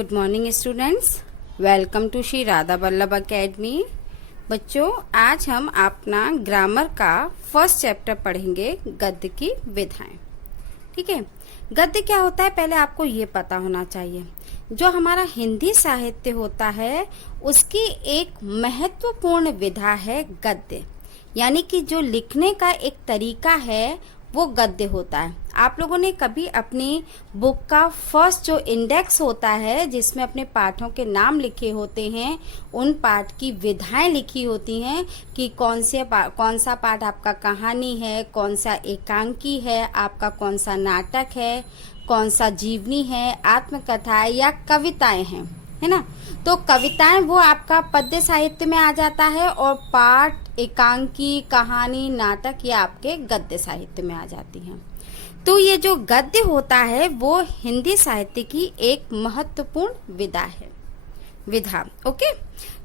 Good morning students, welcome to Shri Radha Vallabh academy. बच्चों, आज हम अपना ग्रामर का फर्स्ट चैप्टर पढ़ेंगे, गद्य की विधाएं। ठीक है, गद्य क्या होता है पहले आपको ये पता होना चाहिए। जो हमारा हिंदी साहित्य होता है उसकी एक महत्वपूर्ण विधा है गद्य, यानी कि जो लिखने का एक तरीका है वो गद्य होता है। आप लोगों ने कभी अपनी बुक का फर्स्ट जो इंडेक्स होता है जिसमें अपने पाठों के नाम लिखे होते हैं, उन पाठ की विधाएं लिखी होती हैं कि कौन सा पाठ आपका कहानी है, कौन सा एकांकी है, आपका कौन सा नाटक है, कौन सा जीवनी है, आत्मकथा है या कविताएं हैं, है ना। तो कविताएं वो आपका पद्य साहित्य में आ जाता है और पाठ, एकांकी, कहानी, नाटक ये आपके गद्य साहित्य में आ जाती हैं। तो ये जो गद्य होता है वो हिंदी साहित्य की एक महत्वपूर्ण विधा। ओके,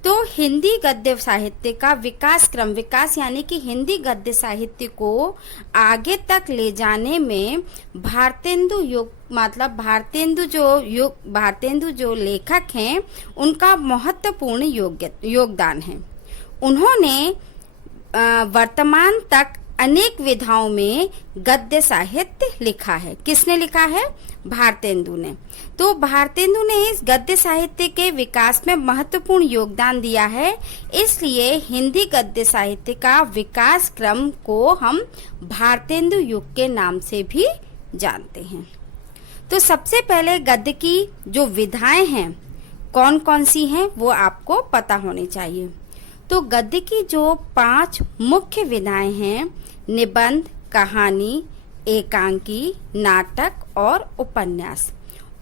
तो हिंदी गद्य साहित्य का विकास यानी कि हिंदी गद्य साहित्य को आगे तक ले जाने में भारतेंदु जो लेखक हैं उनका महत्वपूर्ण योगदान है। उन्होंने वर्तमान तक अनेक विधाओं में गद्य साहित्य लिखा है। किसने लिखा है? भारतेंदु ने। तो भारतेंदु ने इस गद्य साहित्य के विकास में महत्वपूर्ण योगदान दिया है, इसलिए हिंदी गद्य साहित्य का विकास क्रम को हम भारतेंदु युग के नाम से भी जानते हैं। तो सबसे पहले गद्य की जो विधाएं हैं कौन कौन सी हैं वो आपको पता होनी चाहिए। तो गद्य की जो 5 मुख्य विधाएं हैं, निबंध, कहानी, एकांकी, नाटक और उपन्यास,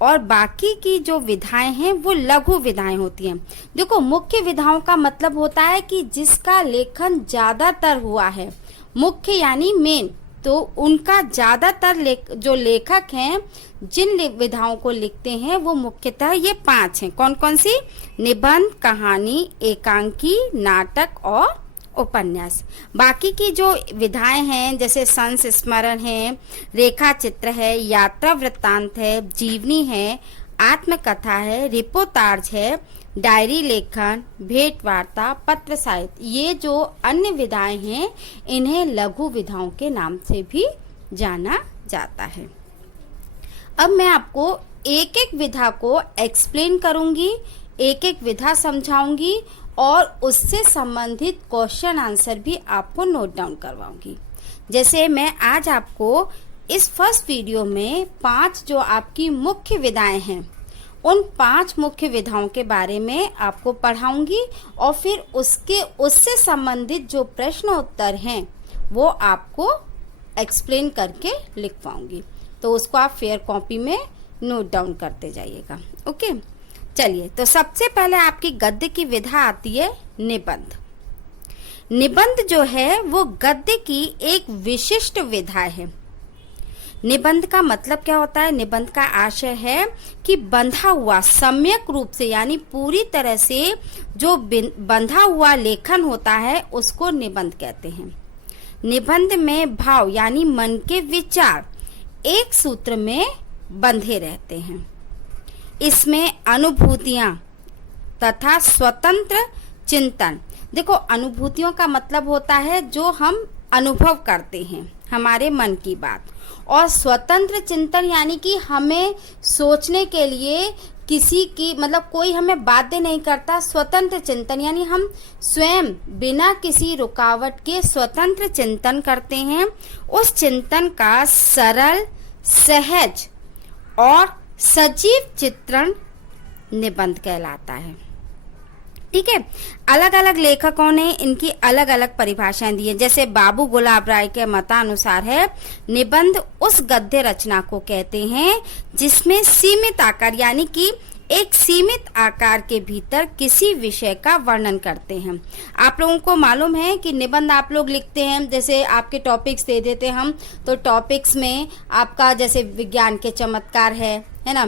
और बाकी की जो विधाएं हैं वो लघु विधाएं होती हैं। देखो, मुख्य विधाओं का मतलब होता है कि जिसका लेखन ज्यादातर हुआ है, मुख्य यानी मेन, तो उनका ज्यादातर जो लेखक हैं जिन विधाओं को लिखते हैं वो मुख्यतः ये 5 हैं। कौन कौन सी? निबंध, कहानी, एकांकी, नाटक और उपन्यास। बाकी की जो विधाएं हैं जैसे संस्मरण है, रेखा चित्र है, यात्रा वृत्तांत है, जीवनी है, आत्मकथा है, रिपोर्टाज है, डायरी लेखन, भेंट वार्ता, पत्र साहित्य, ये जो अन्य विधाएं हैं इन्हें लघु विधाओं के नाम से भी जाना जाता है। अब मैं आपको एक एक विधा को एक्सप्लेन करूंगी, एक एक विधा समझाऊंगी और उससे संबंधित क्वेश्चन आंसर भी आपको नोट डाउन करवाऊंगी। जैसे मैं आज आपको इस फर्स्ट वीडियो में 5 जो आपकी मुख्य विधाएं हैं उन 5 मुख्य विधाओं के बारे में आपको पढ़ाऊंगी और फिर उससे संबंधित जो प्रश्न उत्तर हैं वो आपको एक्सप्लेन करके लिखवाऊंगी। तो उसको आप फेयर कॉपी में नोट डाउन करते जाइएगा। ओके, चलिए, तो सबसे पहले आपकी गद्य की विधा आती है निबंध। निबंध जो है वो गद्य की एक विशिष्ट विधा है। निबंध का मतलब क्या होता है? निबंध का आशय है कि बंधा हुआ, सम्यक रूप से यानी पूरी तरह से जो बंधा हुआ लेखन होता है उसको निबंध कहते हैं। निबंध में भाव यानी मन के विचार एक सूत्र में बंधे रहते हैं। इसमें अनुभूतियां तथा स्वतंत्र चिंतन। देखो, अनुभूतियों का मतलब होता है जो हम अनुभव करते हैं, हमारे मन की बात, और स्वतंत्र चिंतन यानी कि हमें सोचने के लिए किसी की मतलब कोई हमें बाध्य नहीं करता। स्वतंत्र चिंतन यानी हम स्वयं बिना किसी रुकावट के स्वतंत्र चिंतन करते हैं। उस चिंतन का सरल, सहज और सजीव चित्रण निबंध कहलाता है। ठीक है, अलग अलग लेखकों ने इनकी अलग अलग परिभाषाएं दी है। जैसे बाबू गुलाब राय के मतानुसार है, निबंध उस गद्य रचना को कहते हैं जिसमें सीमित आकार यानी कि एक सीमित आकार के भीतर किसी विषय का वर्णन करते हैं। आप लोगों को मालूम है कि निबंध आप लोग लिखते हैं, जैसे आपके टॉपिक्स दे देते हैं हम, तो टॉपिक्स में आपका जैसे विज्ञान के चमत्कार है ना,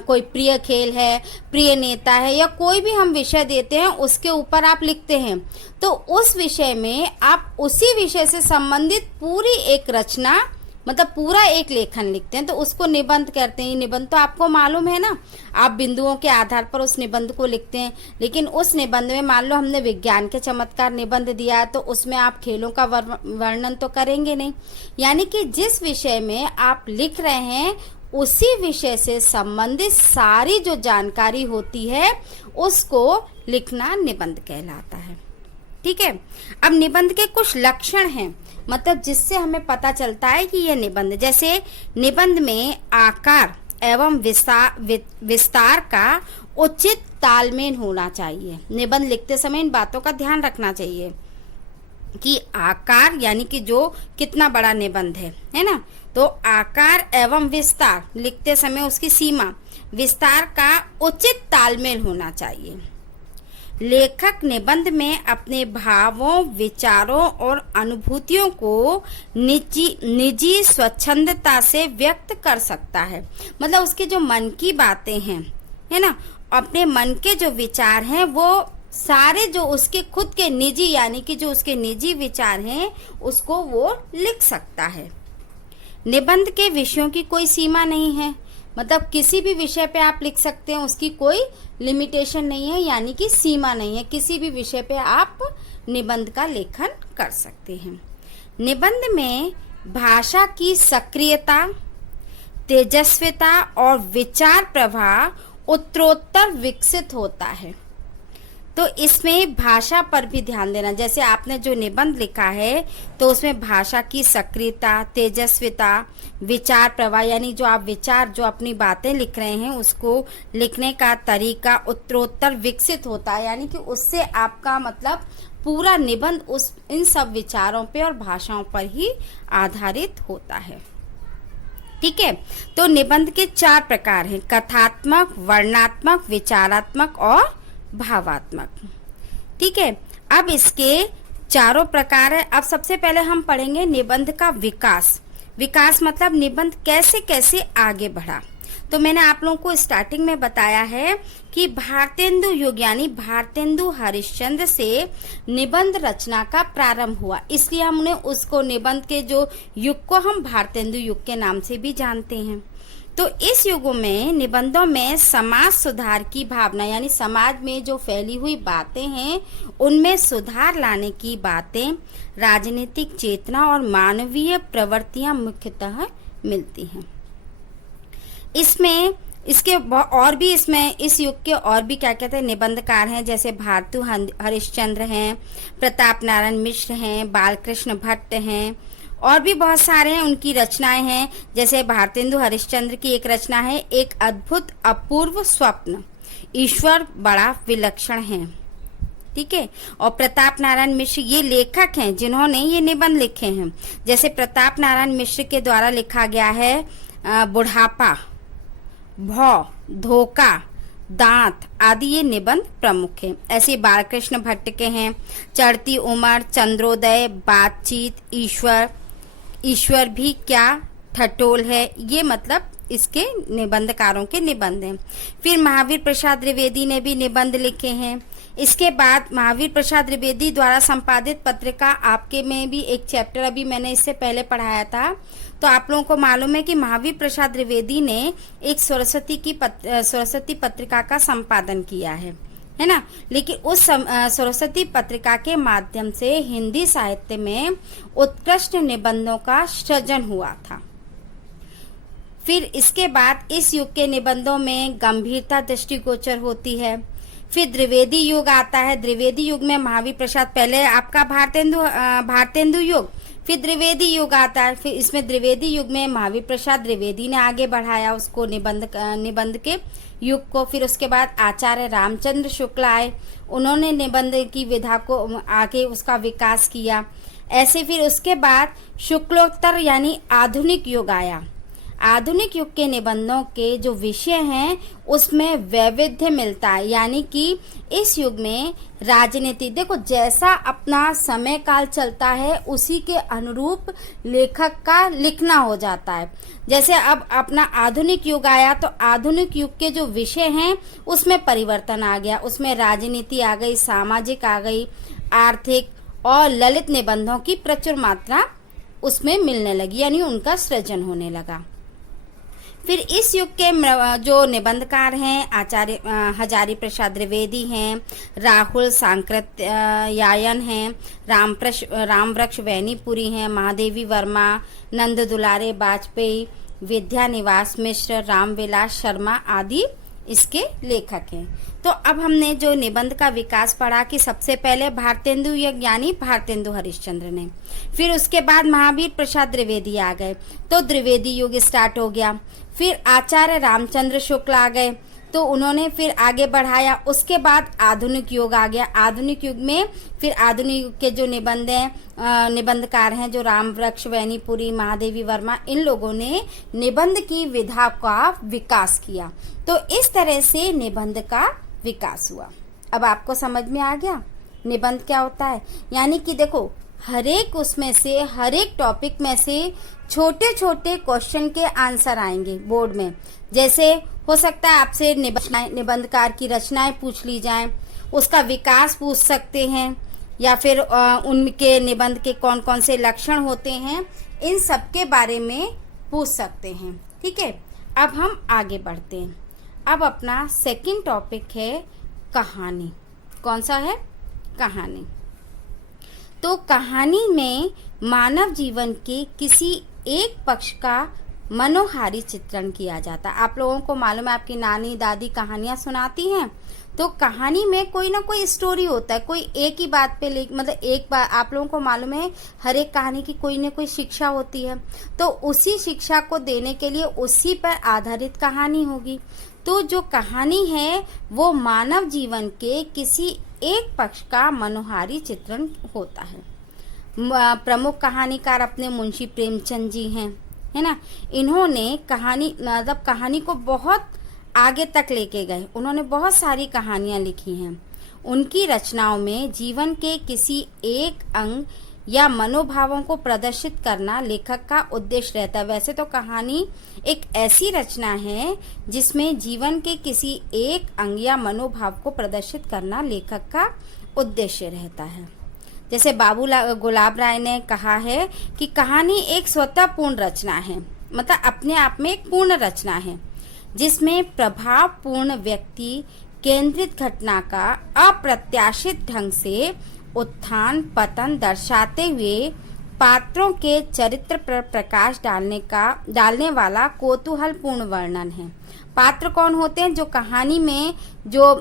कोई प्रिय खेल है, प्रिय नेता है, या कोई भी हम विषय देते हैं उसके ऊपर आप लिखते हैं। तो उस विषय में आप उसी विषय से संबंधित पूरी एक रचना मतलब पूरा एक लेखन लिखते हैं तो उसको निबंध कहते हैं। निबंध तो आपको मालूम है ना, आप बिंदुओं के आधार पर उस निबंध को लिखते हैं। लेकिन उस निबंध में मान लो हमने विज्ञान के चमत्कार निबंध दिया है तो उसमें आप खेलों का वर्णन तो करेंगे नहीं। यानी कि जिस विषय में आप लिख रहे हैं उसी विषय से संबंधित सारी जो जानकारी होती है उसको लिखना निबंध कहलाता है। ठीक है। अब निबंध के कुछ लक्षण हैं, मतलब जिससे हमें पता चलता है कि यह निबंध, जैसे निबंध में आकार एवं विस्तार का उचित तालमेल होना चाहिए। निबंध लिखते समय इन बातों का ध्यान रखना चाहिए कि आकार यानी कि जो कितना बड़ा निबंध है ना, तो आकार एवं विस्तार लिखते समय उसकी सीमा विस्तार का उचित तालमेल होना चाहिए। लेखक निबंध में अपने भावों, विचारों और अनुभूतियों को निजी स्वच्छंदता से व्यक्त कर सकता है। मतलब उसके जो मन की बातें हैं, है ना, अपने मन के जो विचार हैं वो सारे जो उसके खुद के निजी यानी कि जो उसके निजी विचार हैं उसको वो लिख सकता है। निबंध के विषयों की कोई सीमा नहीं है, मतलब किसी भी विषय पे आप लिख सकते हैं, उसकी कोई लिमिटेशन नहीं है यानी कि सीमा नहीं है। किसी भी विषय पे आप निबंध का लेखन कर सकते हैं। निबंध में भाषा की सक्रियता, तेजस्विता और विचार प्रवाह उत्तरोत्तर विकसित होता है। तो इसमें भाषा पर भी ध्यान देना। जैसे आपने जो निबंध लिखा है तो उसमें भाषा की सक्रियता, तेजस्विता, विचार प्रवाह यानी जो आप विचार जो अपनी बातें लिख रहे हैं उसको लिखने का तरीका उत्तरोत्तर विकसित होता है। यानी कि उससे आपका मतलब पूरा निबंध उस इन सब विचारों पे और भाषाओं पर ही आधारित होता है। ठीक है। तो निबंध के 4 प्रकार हैं, कथात्मक, वर्णनात्मक, विचारात्मक और भावात्मक। ठीक है। अब इसके चारों प्रकार है। अब सबसे पहले हम पढ़ेंगे निबंध का विकास। विकास मतलब निबंध कैसे कैसे आगे बढ़ा। तो मैंने आप लोगों को स्टार्टिंग में बताया है कि भारतेंदु युग यानी भारतेंदु हरिश्चंद्र से निबंध रचना का प्रारंभ हुआ, इसलिए हमने उसको निबंध के जो युग को हम भारतेंदु युग के नाम से भी जानते हैं। तो इस युग में निबंधों में समाज सुधार की भावना यानी समाज में जो फैली हुई बातें हैं उनमें सुधार लाने की बातें, राजनीतिक चेतना और मानवीय प्रवृत्तियां मुख्यतः मिलती हैं। इसमें इसके और भी इसमें इस युग के और भी क्या कहते हैं निबंधकार हैं, जैसे भारतु हरिश्चंद्र हैं, प्रताप नारायण मिश्र हैं, बालकृष्ण भट्ट हैं और भी बहुत सारे हैं। उनकी रचनाएं हैं, जैसे भारतेंदु हरिश्चंद्र की एक रचना है, एक अद्भुत अपूर्व स्वप्न, ईश्वर बड़ा विलक्षण है। ठीक है। और प्रताप नारायण मिश्र ये लेखक हैं जिन्होंने ये निबंध लिखे हैं। जैसे प्रताप नारायण मिश्र के द्वारा लिखा गया है बुढ़ापा, भौ, धोखा, दांत आदि ये निबंध प्रमुख हैं। ऐसे बालकृष्ण भट्ट के हैं चढ़ती उम्र, चंद्रोदय, बातचीत, ईश्वर भी क्या ठटोल है, ये मतलब इसके निबंधकारों के निबंध हैं। फिर महावीर प्रसाद द्विवेदी ने भी निबंध लिखे हैं। इसके बाद महावीर प्रसाद द्विवेदी द्वारा संपादित पत्रिका आपके में भी एक चैप्टर अभी मैंने इससे पहले पढ़ाया था, तो आप लोगों को मालूम है कि महावीर प्रसाद द्विवेदी ने एक सरस्वती पत्रिका का संपादन किया है ना। लेकिन उस सरस्वती पत्रिका के माध्यम से हिंदी साहित्य में उत्कृष्ट निबंधों का सृजन हुआ था। फिर इसके बाद इस युग के निबंधों में गंभीरता दृष्टिगोचर होती है। फिर द्विवेदी युग आता है। द्विवेदी युग में महावीर प्रसाद, पहले आपका भारतेंदु युग, फिर द्विवेदी युग आता है। फिर इसमें द्विवेदी युग में महावीर प्रसाद द्विवेदी ने आगे बढ़ाया उसको निबंध के युग को। फिर उसके बाद आचार्य रामचंद्र शुक्ल आए, उन्होंने निबंध की विधा को आगे उसका विकास किया। ऐसे फिर उसके बाद शुक्लोत्तर यानी आधुनिक युग आया। आधुनिक युग के निबंधों के जो विषय हैं उसमें वैविध्य मिलता है, यानी कि इस युग में राजनीति, देखो जैसा अपना समय काल चलता है उसी के अनुरूप लेखक का लिखना हो जाता है। जैसे अब अपना आधुनिक युग आया तो आधुनिक युग के जो विषय हैं उसमें परिवर्तन आ गया, उसमें राजनीति आ गई, सामाजिक आ गई, आर्थिक और ललित निबंधों की प्रचुर मात्रा उसमें मिलने लगी, यानी उनका सृजन होने लगा। फिर इस युग के जो निबंधकार हैं आचार्य हजारी प्रसाद द्विवेदी हैं, राहुल सांकृत्यायन हैं, रामवृक्ष वैनीपुरी हैं, महादेवी वर्मा, नंद दुलारे वाजपेयी, विद्यानिवास मिश्र, रामविलास शर्मा आदि इसके लेखक हैं। तो अब हमने जो निबंध का विकास पढ़ा कि सबसे पहले भारतेंदु यानी भारतेंदु हरिश्चंद्र ने, फिर उसके बाद महावीर प्रसाद द्विवेदी आ गए, तो द्विवेदी युग स्टार्ट हो गया। फिर आचार्य रामचंद्र शुक्ल आ गए, तो उन्होंने फिर आगे बढ़ाया। उसके बाद आधुनिक युग आ गया। आधुनिक युग में फिर आधुनिक युग के जो निबंधकार हैं, जो रामवृक्ष वैनीपुरी, महादेवी वर्मा, इन लोगों ने निबंध की विधा का विकास किया। तो इस तरह से निबंध का विकास हुआ। अब आपको समझ में आ गया निबंध क्या होता है। यानी कि देखो, हर एक टॉपिक में से छोटे छोटे क्वेश्चन के आंसर आएंगे बोर्ड में। जैसे हो सकता है आपसे निबंधकार की रचनाएं पूछ ली जाएं, उसका विकास पूछ सकते हैं, या फिर उनके निबंध के कौन कौन से लक्षण होते हैं, इन सब के बारे में पूछ सकते हैं। ठीक है, अब हम आगे बढ़ते हैं। अब अपना सेकंड टॉपिक है कहानी। कौन सा है? कहानी। तो कहानी में मानव जीवन के किसी एक पक्ष का मनोहारी चित्रण किया जाता है। आप लोगों को मालूम है, आपकी नानी दादी कहानियां सुनाती हैं, तो कहानी में कोई ना कोई स्टोरी होता है, कोई एक ही बात पे मतलब एक बात आप लोगों को मालूम है, हर एक कहानी की कोई ना कोई शिक्षा होती है। तो उसी शिक्षा को देने के लिए उसी पर आधारित कहानी होगी। तो जो कहानी है वो मानव जीवन के किसी एक पक्ष का मनोहारी चित्रण होता है। प्रमुख कहानीकार अपने मुंशी प्रेमचंद जी हैं, है ना। इन्होंने कहानी को बहुत आगे तक लेके गए। उन्होंने बहुत सारी कहानियां लिखी हैं। उनकी रचनाओं में जीवन के किसी एक अंग या मनोभावों को प्रदर्शित करना लेखक का उद्देश्य रहता है। वैसे तो कहानी एक ऐसी रचना है जिसमें जीवन के किसी एक अंग या मनोभाव को प्रदर्शित करना लेखक का उद्देश्य रहता है। जैसे बाबू गुलाब राय ने कहा है कि कहानी एक स्वतःपूर्ण रचना है, मतलब अपने आप में एक पूर्ण रचना है, जिसमें प्रभावपूर्ण व्यक्ति केंद्रित घटना का अप्रत्याशित ढंग से उत्थान पतन दर्शाते हुए पात्रों के चरित्र पर प्रकाश डालने वाला कौतूहलपूर्ण वर्णन है। पात्र कौन होते हैं? जो कहानी में जो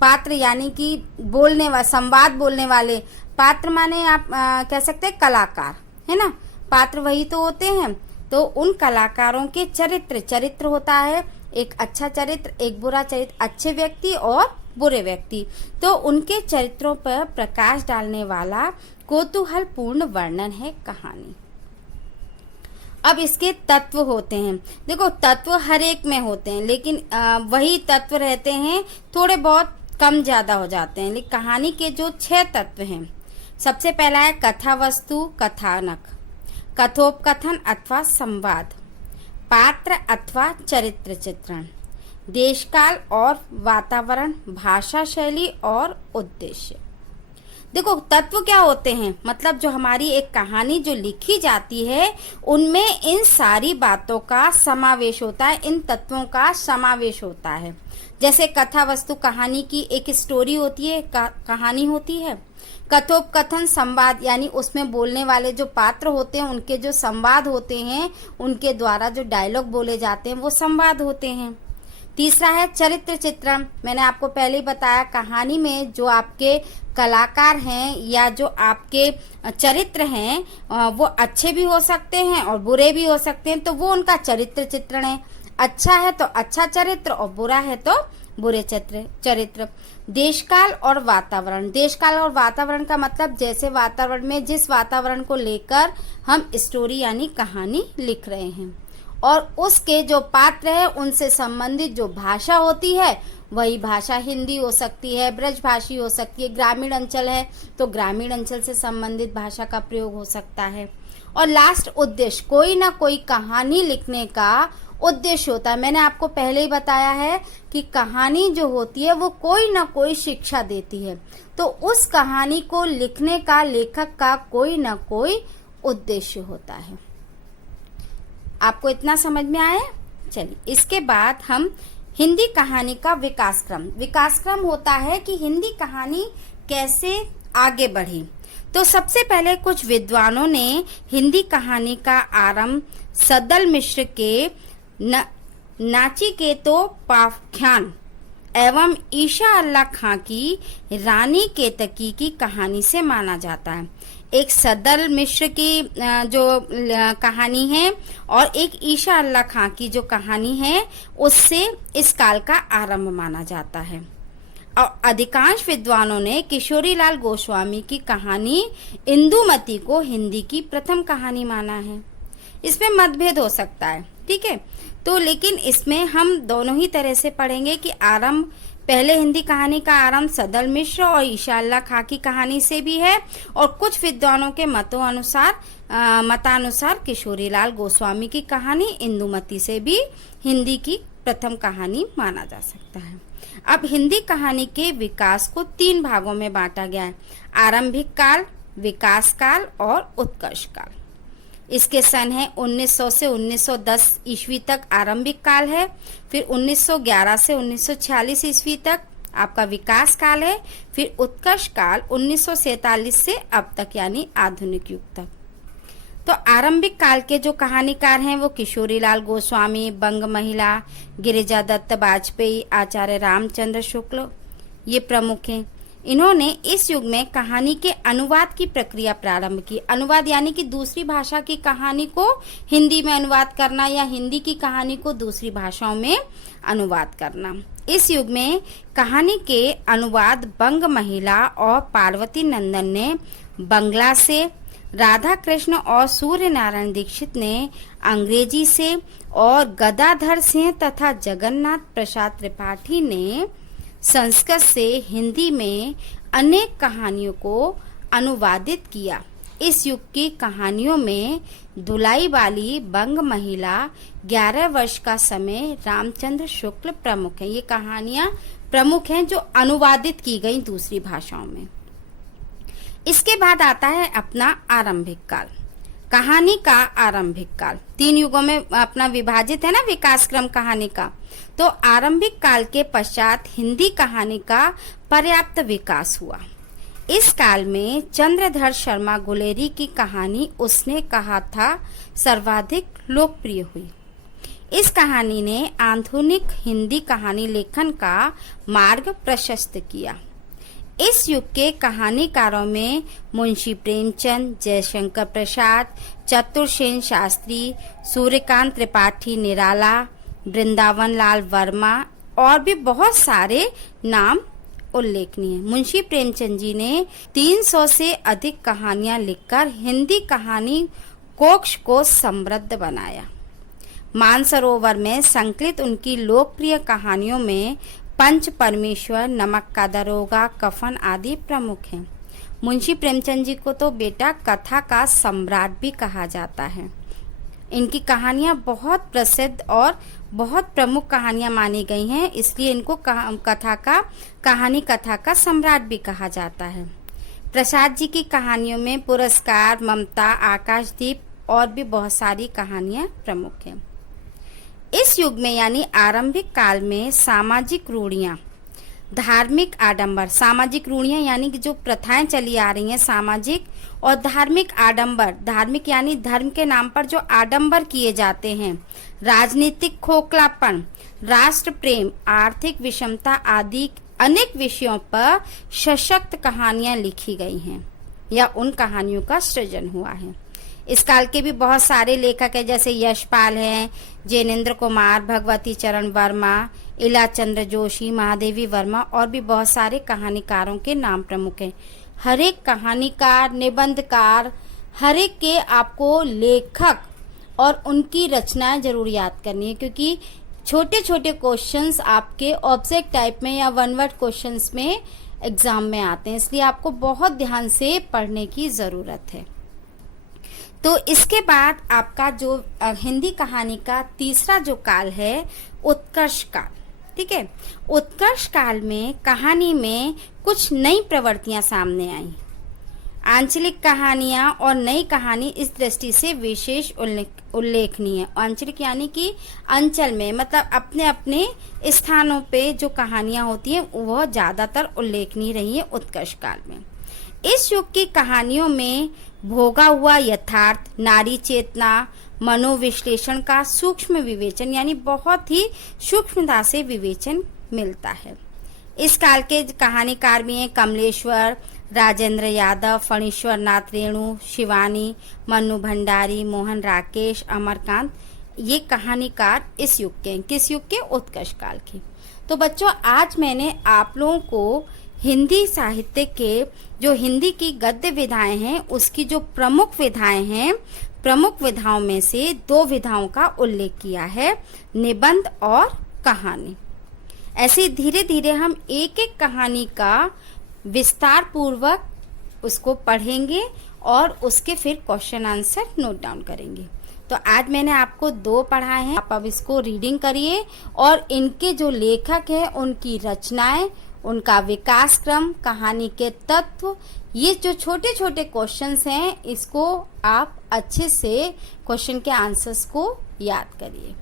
पात्र यानी कि संवाद बोलने वाले पात्र, माने आप कह सकते हैं कलाकार, है ना। पात्र वही तो होते हैं। तो उन कलाकारों के चरित्र होता है, एक अच्छा चरित्र, एक बुरा चरित्र, अच्छे व्यक्ति और बुरे व्यक्ति। तो उनके चरित्रों पर प्रकाश डालने वाला कौतूहलपूर्ण वर्णन है कहानी। अब इसके तत्व होते हैं। देखो, तत्व हर एक में होते हैं, लेकिन वही तत्व रहते हैं, थोड़े बहुत कम ज्यादा हो जाते हैं। लेकिन कहानी के जो 6 तत्व हैं, सबसे पहला है कथा वस्तु, कथानक, कथोपकथन अथवा संवाद, पात्र अथवा चरित्र चित्रण, देशकाल और वातावरण, भाषा शैली और उद्देश्य। देखो, तत्व क्या होते हैं? मतलब जो हमारी एक कहानी जो लिखी जाती है उनमें इन सारी बातों का समावेश होता है, इन तत्वों का समावेश होता है। जैसे कथा वस्तु, कहानी की एक स्टोरी होती है, कहानी होती है। कथोपकथन, संवाद, यानी उसमें बोलने वाले जो पात्र होते हैं उनके जो संवाद होते हैं, उनके द्वारा जो डायलॉग बोले जाते हैं वो संवाद होते हैं। तीसरा है चरित्र चित्रण। मैंने आपको पहले ही बताया, कहानी में जो आपके कलाकार हैं या जो आपके चरित्र हैं वो अच्छे भी हो सकते हैं और बुरे भी हो सकते हैं, तो वो उनका चरित्र चित्रण है। अच्छा है तो अच्छा चरित्र और बुरा है तो बुरे चरित्र। देशकाल और वातावरण। देशकाल और वातावरण का मतलब जैसे वातावरण में जिस वातावरण को लेकर हम स्टोरी यानी कहानी लिख रहे हैं, और उसके जो पात्र है उनसे संबंधित जो भाषा होती है वही भाषा हिंदी हो सकती है, ब्रजभाषी हो सकती है, ग्रामीण अंचल है तो ग्रामीण अंचल से संबंधित भाषा का प्रयोग हो सकता है। और लास्ट उद्देश्य, कोई ना कोई कहानी लिखने का उद्देश्य होता है। मैंने आपको पहले ही बताया है कि कहानी जो होती है वो कोई ना कोई शिक्षा देती है, तो उस कहानी को लिखने का लेखक का कोई ना कोई उद्देश्य होता है। आपको इतना समझ में आया? चलिए, इसके बाद हम हिंदी कहानी का विकास क्रम होता है कि हिंदी कहानी कैसे आगे बढ़ी। तो सबसे पहले कुछ विद्वानों ने हिंदी कहानी का आरंभ सदल मिश्र के नाचिकेतोपाख्यान एवं ईशा अल्लाह खां की रानी केतकी की कहानी से माना जाता है। एक सदल मिश्र की जो कहानी है और एक ईशा अल्लाह खां की जो कहानी है, उससे इस काल का आरंभ माना जाता है। और अधिकांश विद्वानों ने किशोरीलाल गोस्वामी की कहानी इंदुमती को हिंदी की प्रथम कहानी माना है। इसमें मतभेद हो सकता है, ठीक है। तो लेकिन इसमें हम दोनों ही तरह से पढ़ेंगे कि आरंभ पहले हिंदी कहानी का आरंभ सदल मिश्र और ईशा अल्लाह खां की कहानी से भी है, और कुछ विद्वानों के मतानुसार किशोरीलाल गोस्वामी की कहानी इंदुमती से भी हिंदी की प्रथम कहानी माना जा सकता है। अब हिंदी कहानी के विकास को 3 भागों में बांटा गया है: आरंभिक काल, विकास काल और उत्कर्ष काल। इसके सन है 1900 से 1910 ईस्वी तक आरंभिक काल है, फिर 1911 से 1946 ईस्वी तक आपका विकास काल है, फिर उत्कर्ष काल 1947 से अब तक यानी आधुनिक युग तक। तो आरंभिक काल के जो कहानीकार हैं वो किशोरीलाल गोस्वामी, बंग महिला, गिरिजा दत्त बाजपेयी, आचार्य रामचंद्र शुक्ल, ये प्रमुख हैं। इन्होंने इस युग में कहानी के अनुवाद की प्रक्रिया प्रारंभ की। अनुवाद यानी कि दूसरी भाषा की कहानी को हिंदी में अनुवाद करना या हिंदी की कहानी को दूसरी भाषाओं में अनुवाद करना। इस युग में कहानी के अनुवाद बंग महिला और पार्वती नंदन ने बंगला से, राधा कृष्ण और सूर्य नारायण दीक्षित ने अंग्रेजी से, और गदाधर सिंह तथा जगन्नाथ प्रसाद त्रिपाठी ने संस्कृत से हिंदी में अनेक कहानियों को अनुवादित किया। इस युग की कहानियों में दुलाई वाली, बंग महिला, 11 वर्ष का समय, रामचंद्र शुक्ल प्रमुख हैं। ये कहानियां प्रमुख हैं जो अनुवादित की गई दूसरी भाषाओं में। इसके बाद आता है अपना आरंभिक काल। कहानी का आरंभिक काल 3 युगों में अपना विभाजित है ना विकास क्रम कहानी का। तो आरंभिक काल के पश्चात हिंदी कहानी का पर्याप्त विकास हुआ। इस काल में चंद्रधर शर्मा गुलेरी की कहानी उसने कहा था सर्वाधिक लोकप्रिय हुई। इस कहानी ने आधुनिक हिंदी कहानी लेखन का मार्ग प्रशस्त किया। इस युग के कहानीकारों में मुंशी प्रेमचंद, जयशंकर प्रसाद, चतुरसेन शास्त्री, सूर्यकांत त्रिपाठी निराला, वृंदावन लाल वर्मा और भी बहुत सारे नाम उल्लेखनीय। मुंशी प्रेमचंद जी ने 300 से अधिक कहानियां लिखकर हिंदी कहानी कोश को समृद्ध बनाया। मानसरोवर में संकलित उनकी लोकप्रिय कहानियों में पंच परमेश्वर, नमक का दरोगा, कफन आदि प्रमुख हैं। मुंशी प्रेमचंद जी को तो बेटा कथा का सम्राट भी कहा जाता है। इनकी कहानियां बहुत प्रसिद्ध और बहुत प्रमुख कहानियां मानी गई हैं, इसलिए इनको कहानी कथा का सम्राट भी कहा जाता है। प्रसाद जी की कहानियों में पुरस्कार, ममता, आकाशदीप और भी बहुत सारी कहानियां प्रमुख हैं। इस युग में यानी आरंभिक काल में सामाजिक रूढ़ियां, धार्मिक आडंबर, सामाजिक रूढ़ियां यानी कि जो प्रथाएं चली आ रही हैं सामाजिक, और धार्मिक आडंबर, धार्मिक यानी धर्म के नाम पर जो आडंबर किए जाते हैं, राजनीतिक खोखलापन, राष्ट्र प्रेम, आर्थिक विषमता आदि अनेक विषयों पर सशक्त कहानियां लिखी गई हैं या उन कहानियों का सृजन हुआ है। इस काल के भी बहुत सारे लेखक हैं, जैसे यशपाल हैं, जैनेन्द्र कुमार, भगवती चरण वर्मा, इला चंद्र जोशी, महादेवी वर्मा और भी बहुत सारे कहानीकारों के नाम प्रमुख हैं। हर एक कहानीकार, निबंधकार, हर एक के आपको लेखक और उनकी रचनाएं जरूर याद करनी है, क्योंकि छोटे छोटे क्वेश्चंस आपके ऑब्जेक्ट टाइप में या वन वर्ड क्वेश्चंस में एग्जाम में आते हैं, इसलिए आपको बहुत ध्यान से पढ़ने की ज़रूरत है। तो इसके बाद आपका जो हिंदी कहानी का तीसरा जो काल है, उत्कर्ष काल। ठीक है, उत्कर्ष काल में कहानी में कुछ नई प्रवृत्तियां सामने आई। आंचलिक कहानियां और नई कहानी इस दृष्टि से विशेष उल्लेखनीय है। आंचलिक यानी कि अंचल में, मतलब अपने अपने स्थानों पे जो कहानियां होती हैं वह ज्यादातर उल्लेखनीय रही है उत्कर्ष काल में। इस युग की कहानियों में भोगा हुआ यथार्थ, नारी चेतना, मनोविश्लेषण का सूक्ष्म विवेचन यानी बहुत ही सूक्ष्मता से विवेचन मिलता है। इस काल के कहानीकार भी हैं कमलेश्वर, राजेंद्र यादव, फणीश्वर नाथ रेणु, शिवानी, मन्नू भंडारी, मोहन राकेश, अमरकांत। ये कहानीकार इस युग के हैं। किस युग के? उत्कर्ष काल के। तो बच्चों, आज मैंने आप लोगों को हिंदी साहित्य के जो हिंदी की गद्य विधाएं हैं उसकी जो प्रमुख विधाएं हैं, प्रमुख विधाओं में से 2 विधाओं का उल्लेख किया है, निबंध और कहानी। ऐसे धीरे धीरे हम एक एक कहानी का विस्तार पूर्वक उसको पढ़ेंगे और उसके फिर क्वेश्चन आंसर नोट डाउन करेंगे। तो आज मैंने आपको 2 पढ़ाए हैं, आप अब इसको रीडिंग करिए और इनके जो लेखक हैं उनकी रचनाएं, उनका विकास क्रम, कहानी के तत्व, ये जो छोटे छोटे क्वेश्चंस हैं इसको आप अच्छे से क्वेश्चन के आंसर्स को याद करिए।